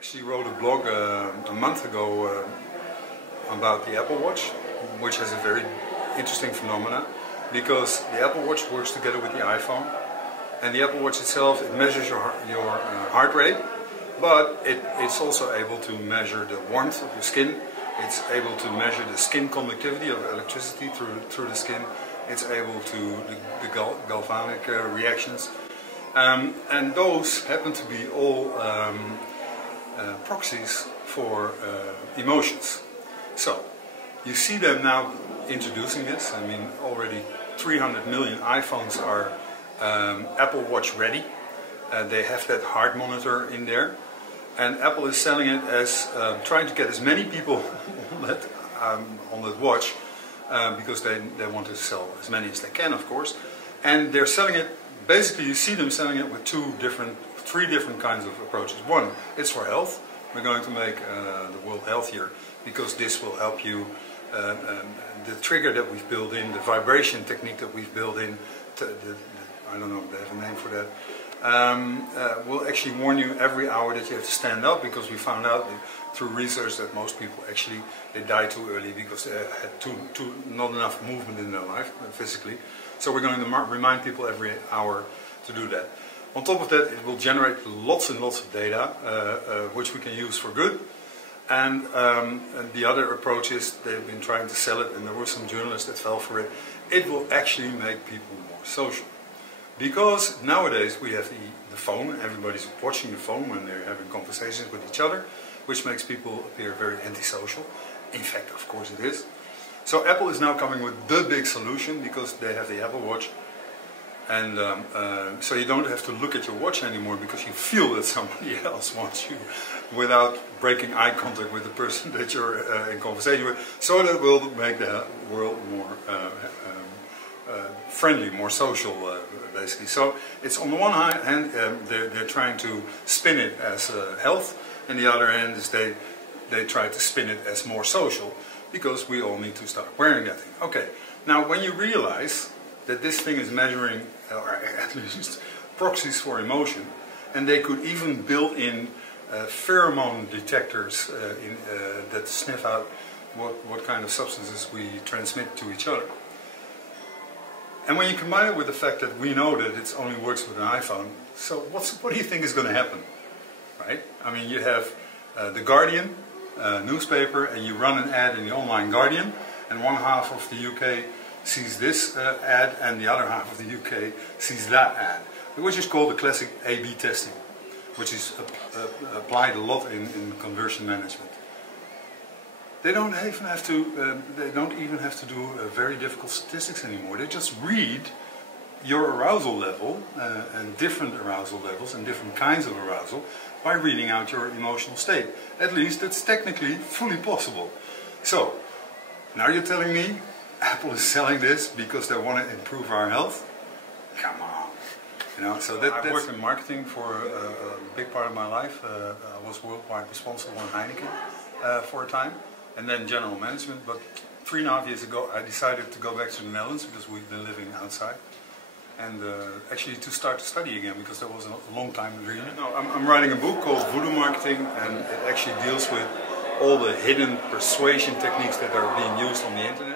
actually wrote a blog a month ago about the Apple Watch, which has a very interesting phenomena, because the Apple Watch works together with the iPhone, and the Apple Watch itself, it measures your heart rate, but it's also able to measure the warmth of your skin. It's able to measure the skin conductivity of electricity through the skin. It's able to the galvanic reactions, and those happen to be all proxies for emotions. So you see them now introducing this. I mean, already 300 million iPhones are Apple Watch ready. They have that heart monitor in there, and Apple is selling it as trying to get as many people on that watch, because they want to sell as many as they can, of course. And they're selling it, basically you see them selling it with three different kinds of approaches. One, it's for health. We're going to make the world healthier because this will help you. The trigger that we've built in, the vibration technique that we've built in, I don't know if they have a name for that, will actually warn you every hour that you have to stand up, because we found out through research that most people actually, they die too early because they had not enough movement in their life physically. So we're going to remind people every hour to do that. On top of that, it will generate lots and lots of data, which we can use for good. And the other approach is, they've been trying to sell it, and there were some journalists that fell for it. It will actually make people more social. Because nowadays we have the phone, everybody's watching the phone when they're having conversations with each other, which makes people appear very antisocial. In fact, of course it is. So Apple is now coming with the big solution, because they have the Apple Watch. And so you don't have to look at your watch anymore, because you feel that somebody else wants you without breaking eye contact with the person that you're in conversation with. So that will make the world more friendly, more social, basically. So it's on the one hand, they're trying to spin it as health, and the other hand is they try to spin it as more social, because we all need to start wearing that thing. Okay, now when you realize that this thing is measuring, or at least proxies for emotion, and they could even build in pheromone detectors that sniff out what kind of substances we transmit to each other. And when you combine it with the fact that we know that it only works with an iPhone, so what do you think is going to happen? Right? I mean, you have the Guardian newspaper, and you run an ad in the online Guardian, and one half of the UK sees this ad, and the other half of the UK sees that ad, which is called the classic A/B testing, which is applied a lot in conversion management. They don't even have to do very difficult statistics anymore. They just read your arousal level and different arousal levels and different kinds of arousal by reading out your emotional state. At least it's technically fully possible. So now you're telling me Apple is selling this because they want to improve our health? Come on. You know, so I've worked in marketing for a big part of my life. I was worldwide responsible in Heineken for a time, and then general management. But 3.5 years ago I decided to go back to the Netherlands, because we've been living outside, and actually to start to study again, because that was a long time dream. No, I'm writing a book called Voodoo Marketing, and it actually deals with all the hidden persuasion techniques that are being used on the internet.